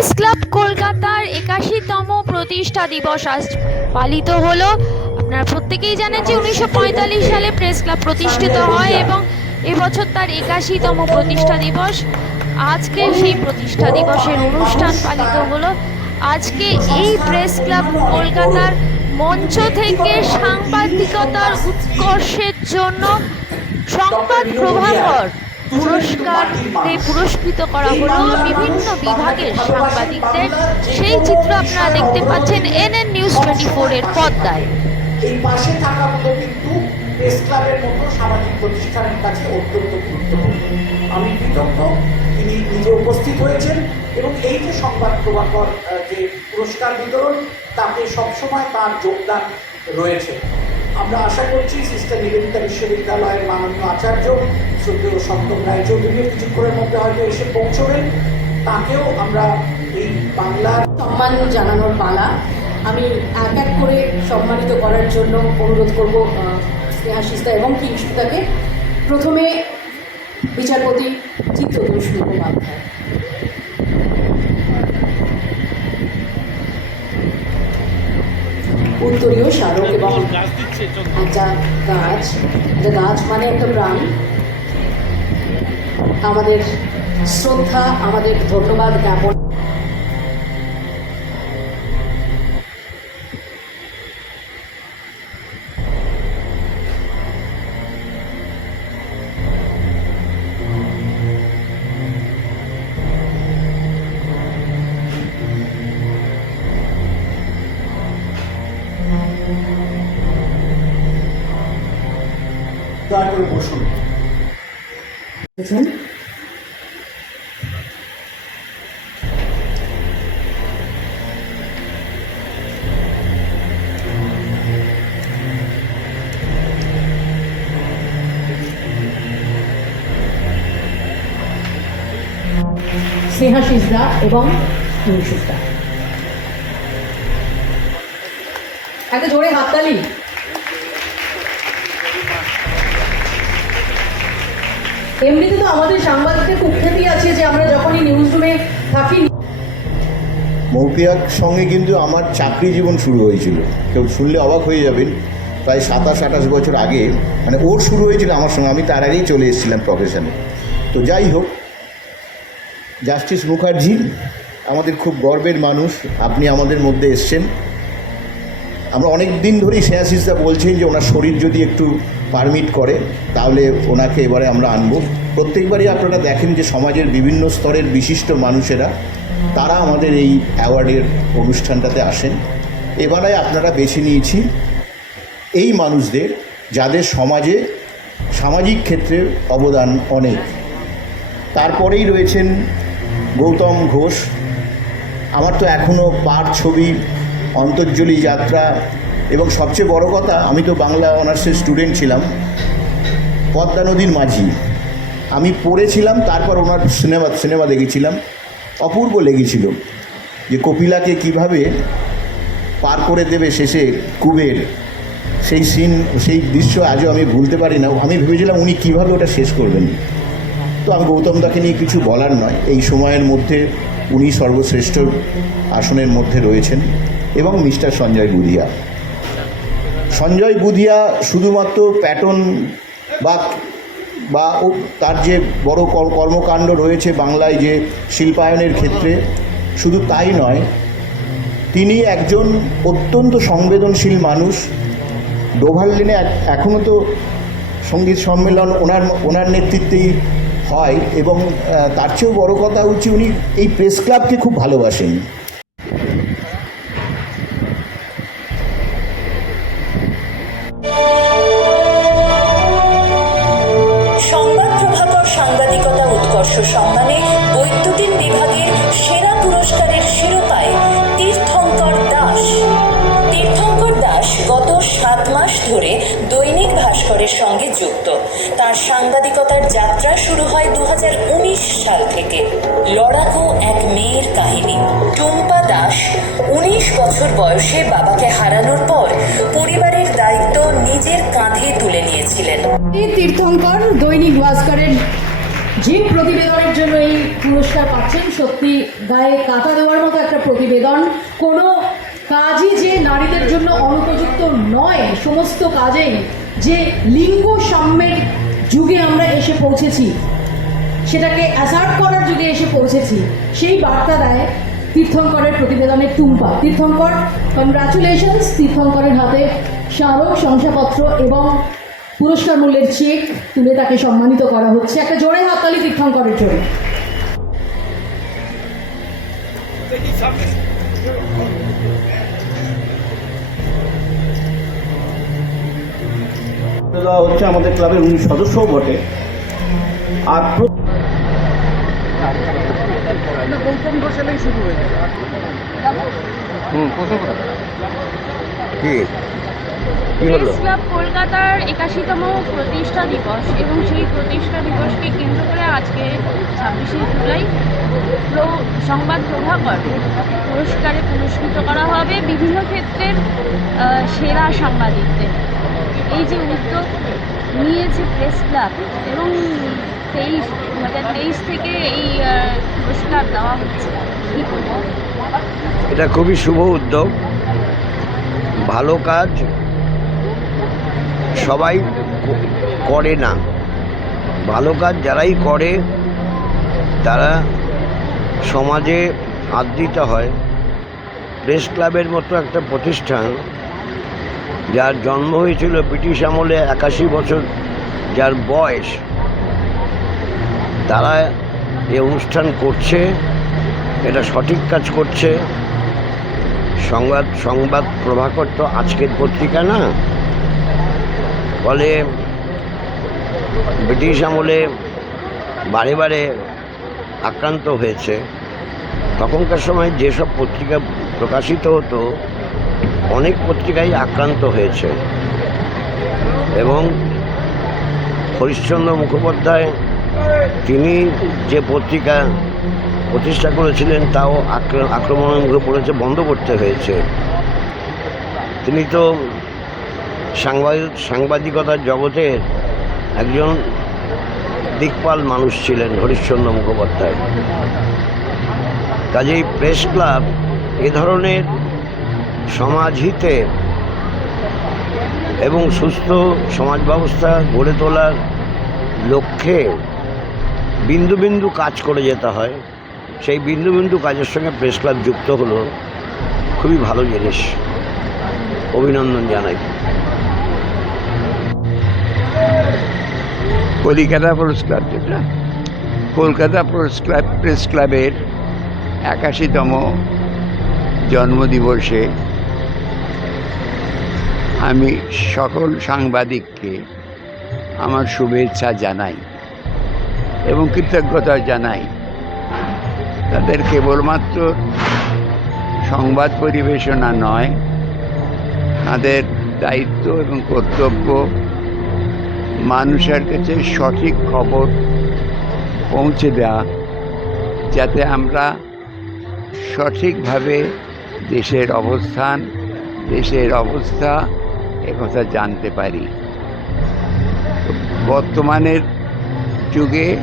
Press club কলকাতার একাশিতম প্রতিষ্ঠা দিবস আজ পালিত হলো। আপনারা প্রত্যেকেই জানেন যে উনিশশো পঁয়তাল্লিশ সালে প্রেস ক্লাব প্রতিষ্ঠিত হয় এবং এবছর তার একাশিতম প্রতিষ্ঠা দিবস। আজকে সেই প্রতিষ্ঠা দিবসের অনুষ্ঠান পালিত হলো। আজকে এই প্রেস ক্লাব কলকাতার মঞ্চ থেকে সাংবাদিকতার উৎকর্ষের জন্য সংবাদ প্রভাকর পুরস্কারে পুরস্কৃত করা হলো বিভিন্ন বিভাগের সাংবাদিকদের। সেই চিত্র আপনারা দেখতে পাচ্ছেন এনএন নিউজ টোয়েন্টি এর পর্দায়। এই পাশে থাকা মতো কিন্তু প্রেস ক্লাবের মতো সামাজিক প্রতিষ্ঠানের কাছে অত্যন্ত গুরুত্বপূর্ণ। আমি কৃতজ্ঞ, তিনি নিজে উপস্থিত হয়েছেন এবং এই যে সংবাদ প্রভাকর যে পুরস্কার বিতরণ, তাতে সবসময় তার যোগদান রয়েছে। আমরা আশা করছি সিস্টার নিবেদিতা বিশ্ববিদ্যালয়ের মাননীয় আচার্য শ্রদ্ধেয় সপ্তম রায় চৌধুরীও কিছুক্ষণের মধ্যে হয়তো এসে পৌঁছবেন। তাকেও আমরা এই বাংলার সম্মান জানানোর পালা আমি এক এক করে সম্মানিত করার জন্য অনুরোধ করব স্নেহাশিস্তা এবং কিংসুতাকে প্রথমে বিচারপতি চিত্তদোষ মুখোপাধ্যায়। উত্তরীয় স্মারক এবং একটা গাছ। একটা গাছ মানে একটা প্রাণ। আমাদের শ্রদ্ধা, আমাদের ধন্যবাদ জ্ঞাপন। করে বসুন। স্নেহা এবং সুস্তা এত জোরে হাততালি? এমনিতে তো আমাদের সাংবাদিকদের কুখ্যাতি আছে যে আমরা যখনই নিউজ রুমে থাকি মৌপিয়ার সঙ্গে কিন্তু আমার চাকরি জীবন শুরু হয়েছিল। কেউ শুনলে অবাক হয়ে যাবেন, প্রায় সাতাশ, আঠাশ বছর আগে মানে ওর শুরু হয়েছিল আমার সঙ্গে, আমি তার আগেই চলে এসেছিলাম প্রফেশনে তো যাই হোক জাস্টিস মুখার্জি, আমাদের খুব গর্বের মানুষ, আপনি আমাদের মধ্যে এসছেন। আমরা অনেক দিন ধরেই শেয়াশিসদা বলছেন যে ওনার শরীর যদি একটু পারমিট করে, তাহলে ওনাকে এবারে আমরা আনব। প্রত্যেকবারই আপনারা দেখেন যে সমাজের বিভিন্ন স্তরের বিশিষ্ট মানুষেরা, তারা আমাদের এই অ্যাওয়ার্ডের অনুষ্ঠানটাতে আসেন। এবারে আপনারা বেছে নিয়েছি এই মানুষদের যাদের সমাজে সামাজিক ক্ষেত্রে অবদান অনেক। তারপরেই রয়েছেন গৌতম ঘোষ। আমার তো এখনও পার ছবি, অন্তর্জলি যাত্রা এবং সবচেয়ে বড় কথা, আমি তো বাংলা অনার্সের স্টুডেন্ট ছিলাম, পদ্মা নদীর মাঝি। আমি পড়েছিলাম, তারপর ওনার সিনেমা সিনেমা দেখেছিলাম, অপূর্ব লেগেছিল যে কপিলাকে কীভাবে পার করে দেবে শেষে কুবের। সেই সিন, সেই দৃশ্য আজও আমি ভুলতে পারি না। আমি ভেবেছিলাম উনি কীভাবে ওটা শেষ করবেন। তো আমি গৌতম দাকে নিয়ে কিছু বলার নয়। এই সময়ের মধ্যে উনি সর্বশ্রেষ্ঠ আসনের মধ্যে রয়েছেন এবং মিস্টার সঞ্জয় বুধিয়া সঞ্জয় বুধিয়া শুধুমাত্র প্যাটন বা বা তার যে বড় কর- কর্মকাণ্ড রয়েছে বাংলায় যে শিল্পায়নের ক্ষেত্রে, শুধু তাই নয়, তিনি একজন অত্যন্ত সংবেদনশীল মানুষ। ডোভার এখনও তো সংগীত সম্মেলন ওনার ওনার নেতৃত্বেই হয় এবং তার চেয়েও বড় কথা হচ্ছে উনি এই প্রেস ক্লাবকে খুব ভালোবাসেন। যাত্রা শুরু হয় দু সাল থেকে। লড়াকু এক মেয়ের কাহিনী। টুম্পা দাস উনিশ বছর বয়সে বাবাকে হারানোর পর পরিবারের দায়িত্ব নিজের কাঁধে তুলে নিয়েছিলেন। এই তীর্থঙ্কর দৈনিক ভাস্করের যে প্রতিবেদনের জন্য এই পুরস্কার পাচ্ছেন। সত্যি গায়ে কাঁটা দেওয়ার মতো একটা প্রতিবেদন। কোনো কাজই যে নারীদের জন্য অনুপযুক্ত নয়, সমস্ত কাজেই যে লিঙ্গ সাম্যের যুগে এসে পৌঁছেছি। সেটাকে অ্যাসার্ট করার যুগে এসে পৌঁছেছি। সেই বার্তা দেয় তীর্থঙ্করের প্রতিবেদনের টুম্পা। তীর্থঙ্কর কনগ্রাচুলেশনস তীর্থঙ্করের হাতে স্মারক, শংসাপত্র এবং পুরস্কার মূল্যের চেক তুলে তাকে সম্মানিত করা হচ্ছে। একটা জোরে হাততালি তীর্থঙ্করের জন্য। দেওয়া হচ্ছে আমাদের ক্লাবের উনি সদস্যও বটে। আর প্রেস ক্লাব কলকাতার একাশিতম প্রতিষ্ঠা দিবস এবং সেই প্রতিষ্ঠা দিবসকে কেন্দ্র করে আজকে ছাব্বিশে জুলাই সংবাদ প্রভাকর পুরস্কারে পুরস্কৃত করা হবে বিভিন্ন ক্ষেত্রের আহ, সেরা সাংবাদিকদের। এই যে উদ্যোগ নিয়েছে প্রেস ক্লাব এবং তেইশ দু হাজার তেইশ থেকে এই পুরস্কার দেওয়া হচ্ছে। কী বলব? এটা খুবই শুভ উদ্যোগ। ভালো কাজ সবাই করে না। ভালো কাজ যারাই করে, তারা সমাজে আদৃত হয়। প্রেস ক্লাবের মতো একটা প্রতিষ্ঠান যার জন্ম হয়েছিল ব্রিটিশ আমলে একাশি বছর, যার বয়স, তারা এ অনুষ্ঠান করছে, এটা সঠিক কাজ করছে। সংবাদ সংবাদ প্রভাকর তো আজকের পত্রিকা না? ফলে ব্রিটিশ আমলে বারে বারে আক্রান্ত হয়েছে। তখনকার সময় যেসব পত্রিকা প্রকাশিত হতো অনেক পত্রিকাই আক্রান্ত হয়েছে। এবং হরিশ্চন্দ্র মুখোপাধ্যায়, তিনি যে পত্রিকা প্রতিষ্ঠা করেছিলেন, তাও আক্র- আক্রমণের মুখে পড়েছে, বন্ধ করতে হয়েছে। তিনি তো সাংবাদিক, সাংবাদিকতার জগতের একজন দিকপাল মানুষ ছিলেন হরিশ্চন্দ্র মুখোপাধ্যায়। কাজেই প্রেস ক্লাব এ ধরনের সমাজহিতে এবং সুস্থ সমাজ ব্যবস্থা গড়ে তোলার লক্ষ্যে বিন্দু বিন্দু কাজ করে যেতে হয়। সেই বিন্দু বিন্দু কাজের সঙ্গে প্রেস ক্লাব যুক্ত হলো। খুবই ভালো জিনিস। অভিনন্দন জানাই। কলিকাতা প্রেস ক্লাব যেটা? কলকাতা প্রেস ক্লাব প্রেস ক্লাবের একাশিতম জন্মদিবসে আমি সকল সাংবাদিককে আমার শুভেচ্ছা জানাই এবং কৃতজ্ঞতা জানাই। তাদের কেবলমাত্র সংবাদ পরিবেশনা নয়, তাদের দায়িত্ব এবং কর্তব্য মানুষের কাছে সঠিক খবর পৌঁছে দেওয়া, যাতে আমরা সঠিকভাবে দেশের অবস্থান, দেশের অবস্থা একথা জানতে পারি। বর্তমানের যুগে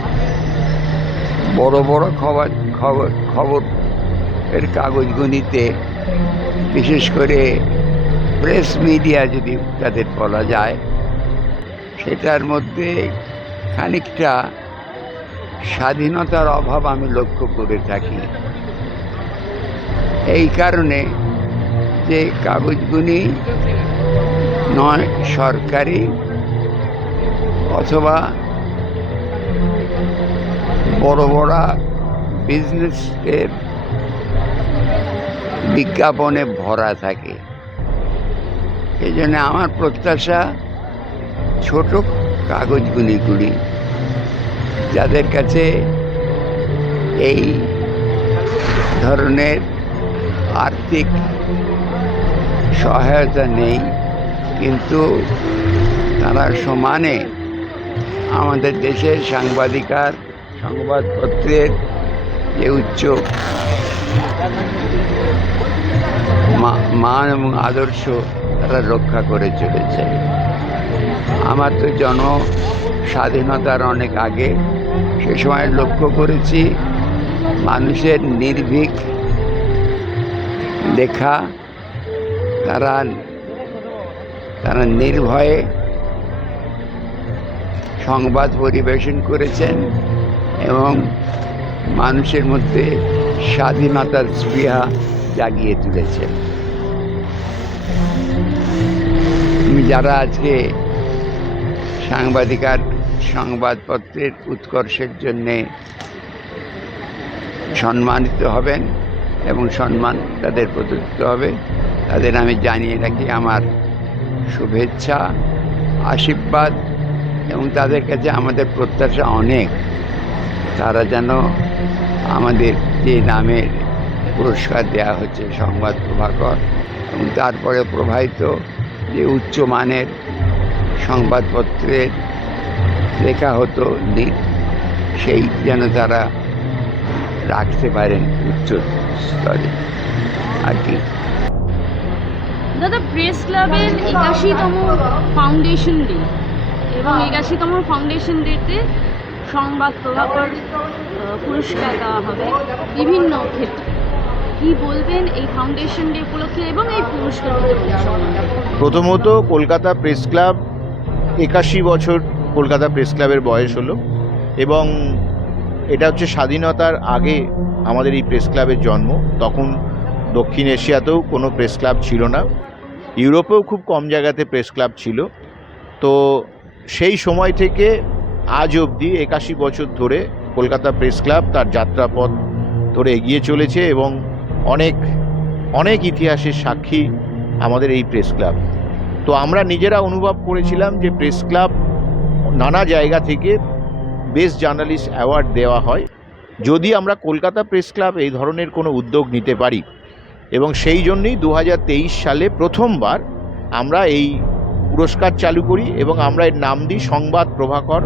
বড় বড় খবর খবর এর কাগজগুলিতে বিশেষ করে প্রেস মিডিয়া যদি তাদের বলা যায়, সেটার মধ্যে খানিকটা স্বাধীনতার অভাব আমি লক্ষ্য করে থাকি। এই কারণে যে কাগজগুলি নয়, সরকারি অথবা বড় বড় বিজনেসের বিজ্ঞাপনে ভরা থাকে। এই জন্য আমার প্রত্যাশা ছোট কাগজগুলিগুলি যাদের কাছে এই ধরনের আর্থিক সহায়তা নেই। কিন্তু তারা সমানে আমাদের দেশের সাংবাদিকার সংবাদপত্রের যে উচ্চ মান এবং আদর্শ তারা রক্ষা করে চলেছে। আমার তো জন স্বাধীনতার অনেক আগে, সে সময় লক্ষ্য করেছি মানুষের নির্ভীক লেখা, তারা তারা নির্ভয়ে সংবাদ পরিবেশন করেছেন এবং মানুষের মধ্যে স্বাধীনতার স্পৃহা জাগিয়ে তুলেছেন। যারা আজকে সাংবাদিকার সংবাদপত্রের উৎকর্ষের জন্যে সম্মানিত হবেন এবং সম্মান তাদের প্রদত্ত হবে, তাদের আমি জানিয়ে রাখি আমার শুভেচ্ছা, আশীর্বাদ এবং তাদের কাছে আমাদের প্রত্যাশা অনেক। তারা যেন আমাদের যে নামের পুরস্কার দেওয়া হচ্ছে সংবাদ প্রভাকর এবং তারপরে প্রবাহিত যে উচ্চমানের সংবাদপত্রের লেখা হতো লিড সেই যেন তারা রাখতে পারেন উচ্চ স্তরে। আর কি? দাদা প্রেস ক্লাবের একাশিতম ফাউন্ডেশন ডে এবং একাশিতম ফাউন্ডেশন ডেতে সংবাদ প্রভাকর পুরস্কার দেওয়া হবে বিভিন্ন ক্ষেত্রে। কি বলবেন এই ফাউন্ডেশন ডে উপলক্ষে এবং এই পুরস্কার প্রথমত, কলকাতা প্রেস ক্লাব একাশি বছর কলকাতা প্রেস ক্লাবের বয়স হলো এবং এটা হচ্ছে স্বাধীনতার আগে আমাদের এই প্রেস ক্লাবের জন্ম। তখন দক্ষিণ এশিয়াতেও কোনো প্রেস ক্লাব ছিল না। ইউরোপেও খুব কম জায়গাতে প্রেস ক্লাব ছিল। তো সেই সময় থেকে আজ অবধি একাশি বছর ধরে কলকাতা প্রেস ক্লাব তার যাত্রাপথ ধরে এগিয়ে চলেছে এবং অনেক অনেক ইতিহাসের সাক্ষী আমাদের এই প্রেস ক্লাব। তো আমরা নিজেরা অনুভব করেছিলাম যে প্রেস ক্লাব নানা জায়গা থেকে বেস্ট জার্নালিস্ট অ্যাওয়ার্ড দেওয়া হয়। যদি আমরা কলকাতা প্রেস ক্লাব এই ধরনের কোনো উদ্যোগ নিতে পারি এবং সেই জন্যই দু হাজার তেইশ সালে প্রথমবার আমরা এই পুরস্কার চালু করি এবং আমরা এর নাম দিই সংবাদ প্রভাকর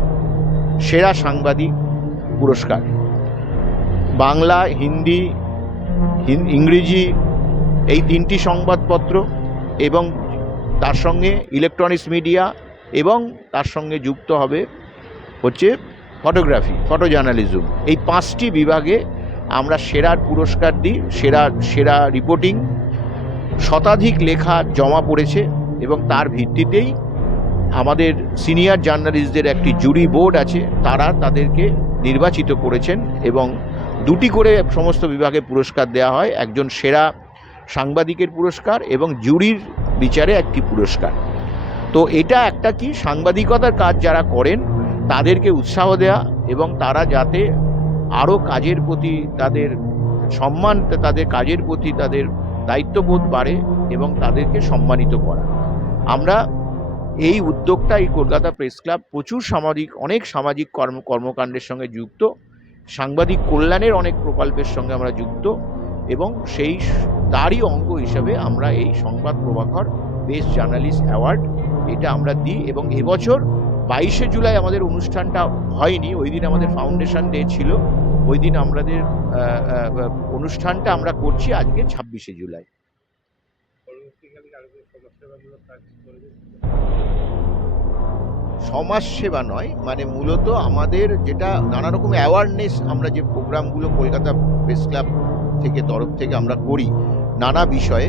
সেরা সাংবাদিক পুরস্কার। বাংলা, হিন্দি ইংরেজি এই তিনটি সংবাদপত্র এবং তার সঙ্গে ইলেকট্রনিক্স মিডিয়া এবং তার সঙ্গে যুক্ত হবে হচ্ছে ফটোগ্রাফি ফটো জার্নালিজম এই পাঁচটি বিভাগে আমরা সেরার পুরস্কার দিই, সেরা সেরা রিপোর্টিং শতাধিক লেখা জমা পড়েছে এবং তার ভিত্তিতেই আমাদের সিনিয়র জার্নালিস্টদের একটি জুরি বোর্ড আছে, তারা তাদেরকে নির্বাচিত করেছেন এবং দুটি করে সমস্ত বিভাগে পুরস্কার দেওয়া হয়, একজন সেরা সাংবাদিকের পুরস্কার এবং জুরির বিচারে একটি পুরস্কার। তো এটা একটা কি সাংবাদিকতার কাজ যারা করেন, তাদেরকে উৎসাহ দেওয়া এবং তারা যাতে আরও কাজের প্রতি তাদের সম্মান, তাদের কাজের প্রতি তাদের দায়িত্ববোধ বাড়ে এবং তাদেরকে সম্মানিত করা। আমরা এই উদ্যোগটা এই কলকাতা প্রেস ক্লাব, প্রচুর সামাজিক, অনেক সামাজিক কর্ম, কর্মকাণ্ডের সঙ্গে যুক্ত। সাংবাদিক কল্যাণের অনেক প্রকল্পের সঙ্গে আমরা যুক্ত এবং সেই তারই অঙ্গ হিসাবে আমরা এই সংবাদ প্রভাকর বেস্ট জার্নালিস্ট অ্যাওয়ার্ড এটা আমরা দিই এবং এবছর বাইশে জুলাই আমাদের অনুষ্ঠানটা হয়নি, ওই দিন আমাদের ফাউন্ডেশন ডে ছিল, ওই দিন আমাদের অনুষ্ঠানটা আমরা করছি আজকে ছাব্বিশে জুলাই। সমাজসেবা নয় মানে মূলত আমাদের যেটা নানা রকম অ্যাওয়ারনেস আমরা যে প্রোগ্রামগুলো কলকাতা প্রেস ক্লাব থেকে তরফ থেকে আমরা করি, নানা বিষয়ে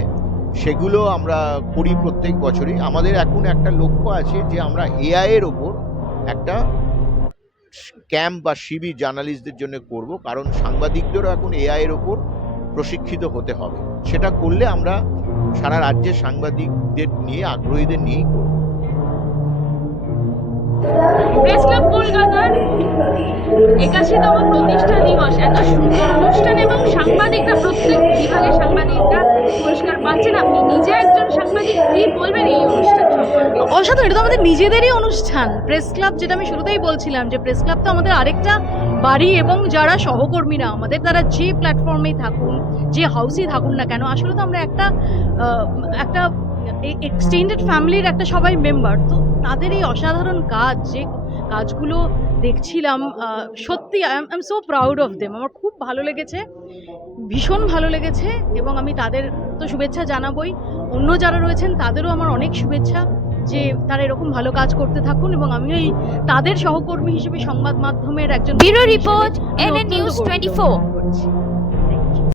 সেগুলো আমরা করি প্রত্যেক বছরই। আমাদের এখন একটা লক্ষ্য আছে যে আমরা এআইয়ের ওপর একটা ক্যাম্প বা শিবির জার্নালিস্টদের জন্য করব, কারণ সাংবাদিকদেরও এখন এআইয়ের ওপর প্রশিক্ষিত হতে হবে। সেটা করলে আমরা সারা রাজ্যের সাংবাদিকদের নিয়ে, আগ্রহীদের নিয়েই করব। কলকাতার সুন্দর অনুষ্ঠান এবং সাংবাদিকরা পুরস্কার পাচ্ছেন আপনি নিজে একজন সাংবাদিক বলবেন এই অনুষ্ঠান অসাধারণ, এটা তো আমাদের নিজেদেরই অনুষ্ঠান। প্রেস ক্লাব যেটা আমি শুরুতেই বলছিলাম যে, প্রেস ক্লাব তো আমাদের আরেকটা বাড়ি এবং যারা সহকর্মীরা, আমাদের তারা যে প্ল্যাটফর্মেই থাকুন, যে হাউসেই থাকুন না কেন, আসলে তো আমরা একটা একটা এক্সটেন্ডেড ফ্যামিলির একটা সবাই মেম্বার তো তাদের এই অসাধারণ কাজ যে কাজগুলো দেখছিলাম সত্যি I am so proud of them. আমার খুব ভালো লেগেছে ভীষণ ভালো লেগেছে এবং আমি তাদের তো শুভেচ্ছা জানাবই। অন্য যারা রয়েছেন তাদেরও আমার অনেক শুভেচ্ছা যে তারা এরকম ভালো কাজ করতে থাকুন এবং আমিও এই তাদের সহকর্মী হিসেবে সংবাদ মাধ্যমের একজন ব্যুরো রিপোর্ট এনএন নিউজ 24